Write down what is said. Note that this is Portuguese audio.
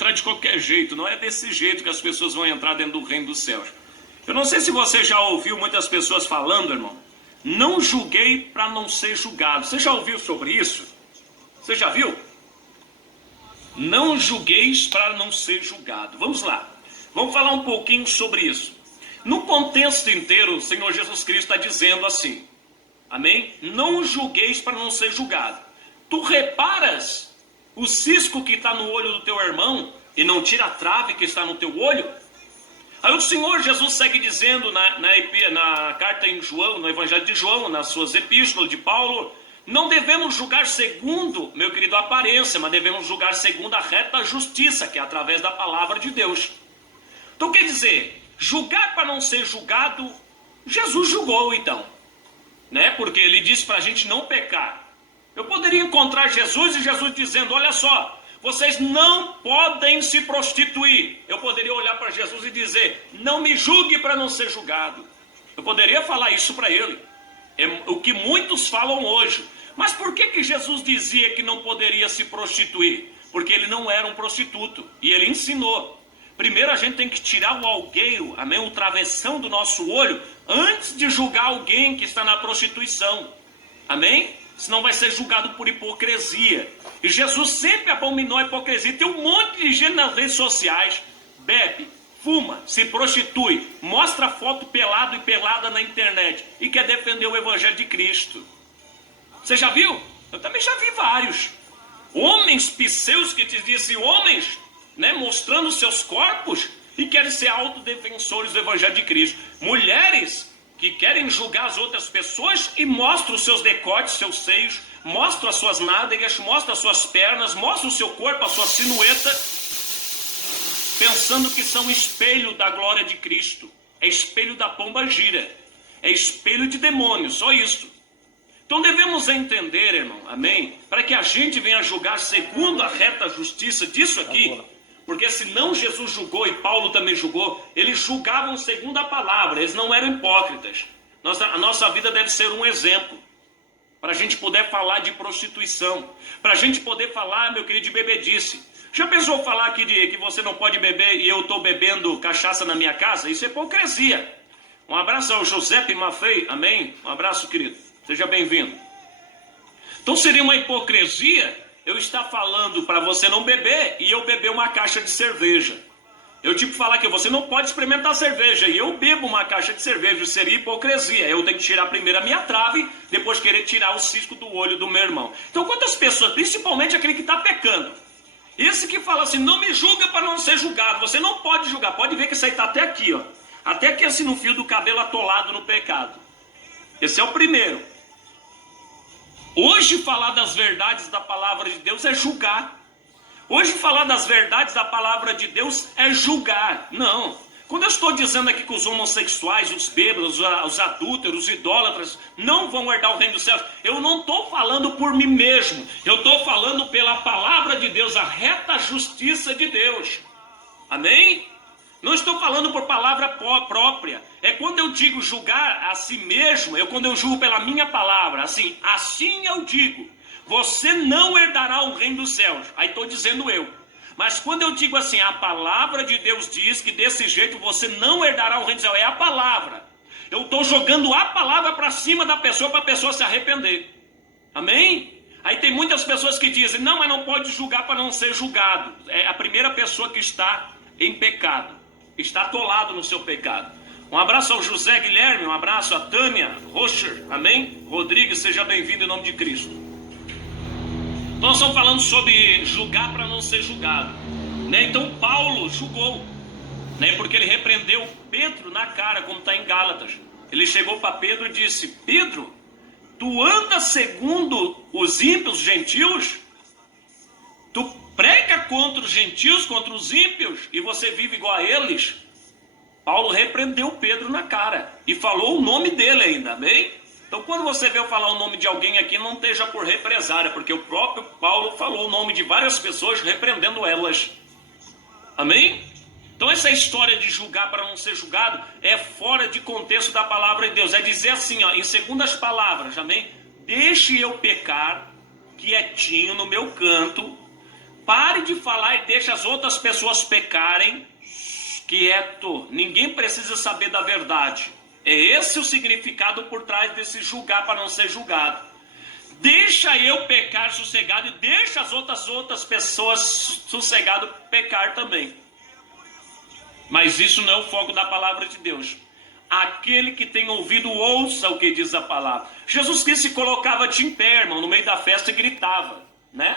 entrar de qualquer jeito, não é desse jeito que as pessoas vão entrar dentro do reino dos céus. Eu não sei se você já ouviu muitas pessoas falando, irmão, não julguei para não ser julgado. Você já ouviu sobre isso? Você já viu? Não julgueis para não ser julgado. Vamos lá, vamos falar um pouquinho sobre isso. No contexto inteiro, o Senhor Jesus Cristo está dizendo assim, amém? Não julgueis para não ser julgado. Tu reparas o cisco que está no olho do teu irmão e não tira a trave que está no teu olho? Aí o Senhor Jesus segue dizendo na carta em João, no Evangelho de João, nas suas epístolas de Paulo, não devemos julgar segundo, meu querido, a aparência, mas devemos julgar segundo a reta justiça, que é através da palavra de Deus. Então quer dizer, julgar para não ser julgado, Jesus julgou então, né? Porque ele disse para a gente não pecar. Eu poderia encontrar Jesus e Jesus dizendo, olha só, vocês não podem se prostituir. Eu poderia olhar para Jesus e dizer, não me julgue para não ser julgado. Eu poderia falar isso para ele. É o que muitos falam hoje. Mas por que Jesus dizia que não poderia se prostituir? Porque ele não era um prostituto. E ele ensinou. Primeiro a gente tem que tirar o algueiro, amém, o travessão do nosso olho, antes de julgar alguém que está na prostituição. Amém? Senão vai ser julgado por hipocrisia. E Jesus sempre abominou a hipocrisia. Tem um monte de gente nas redes sociais, bebe, fuma, se prostitui, mostra foto pelado e pelada na internet e quer defender o Evangelho de Cristo. Você já viu? Eu também já vi vários. Homens pseus que te dizem homens, né, mostrando seus corpos e querem ser autodefensores do Evangelho de Cristo. Mulheres que querem julgar as outras pessoas e mostram os seus decotes, seus seios, mostram as suas nádegas, mostram as suas pernas, mostram o seu corpo, a sua silhueta, pensando que são espelho da glória de Cristo. É espelho da pomba gira, é espelho de demônios, só isso. Então devemos entender, irmão, amém? Para que a gente venha julgar segundo a reta justiça disso aqui, porque senão Jesus julgou e Paulo também julgou, eles julgavam segundo a palavra, eles não eram hipócritas. A nossa vida deve ser um exemplo, para a gente poder falar de prostituição, para a gente poder falar, meu querido, de bebedice. Já pensou falar aqui que você não pode beber e eu estou bebendo cachaça na minha casa? Isso é hipocrisia. Um abraço ao José Mafei, amém? Um abraço, querido, seja bem-vindo. Então seria uma hipocrisia eu estar falando para você não beber e eu beber uma caixa de cerveja. Eu tipo falar que você não pode experimentar cerveja e eu bebo uma caixa de cerveja, seria hipocrisia. Eu tenho que tirar primeiro a minha trave, depois querer tirar o cisco do olho do meu irmão. Então quantas pessoas, principalmente aquele que está pecando, esse que fala assim, não me julga para não ser julgado, você não pode julgar, pode ver que isso aí está até aqui, ó, até aqui assim no fio do cabelo atolado no pecado. Esse é o primeiro. Hoje falar das verdades da palavra de Deus é julgar. Hoje falar das verdades da palavra de Deus é julgar. Não. Quando eu estou dizendo aqui que os homossexuais, os bêbados, os adúlteros, os idólatras não vão herdar o reino dos céus, eu não estou falando por mim mesmo. Eu estou falando pela palavra de Deus, a reta justiça de Deus. Amém? Não estou falando por palavra própria. É quando eu digo julgar a si mesmo, quando eu julgo pela minha palavra. Assim eu digo, você não herdará o reino dos céus. Aí estou dizendo eu. Mas quando eu digo assim, a palavra de Deus diz que desse jeito você não herdará o reino dos céus. É a palavra. Eu estou jogando a palavra para cima da pessoa, para a pessoa se arrepender. Amém? Aí tem muitas pessoas que dizem, não, mas não pode julgar para não ser julgado. É a primeira pessoa que está em pecado. Está atolado no seu pecado. Um abraço ao José Guilherme, um abraço a Tânia Rocher, amém? Rodrigues, seja bem-vindo em nome de Cristo. Então nós estamos falando sobre julgar para não ser julgado, né? Então Paulo julgou, né? Porque ele repreendeu Pedro na cara, como está em Gálatas. Ele chegou para Pedro e disse, Pedro, tu andas segundo os ímpios gentios? Tu prega contra os gentios, contra os ímpios, e você vive igual a eles? Paulo repreendeu Pedro na cara e falou o nome dele ainda, amém? Então quando você vê eu falar o nome de alguém aqui, não esteja por represária, porque o próprio Paulo falou o nome de várias pessoas repreendendo elas, amém? Então essa história de julgar para não ser julgado é fora de contexto da palavra de Deus. É dizer assim, ó, em segundas palavras, amém? Deixe eu pecar quietinho no meu canto, Pare de falar e deixe as outras pessoas pecarem. Quieto, ninguém precisa saber da verdade. É esse o significado por trás desse julgar para não ser julgado. Deixa eu pecar sossegado e deixa as outras pessoas sossegado pecar também. Mas isso não é o foco da palavra de Deus. Aquele que tem ouvido, ouça o que diz a palavra. Jesus Cristo se colocava de em pé, irmão, no meio da festa e gritava, né?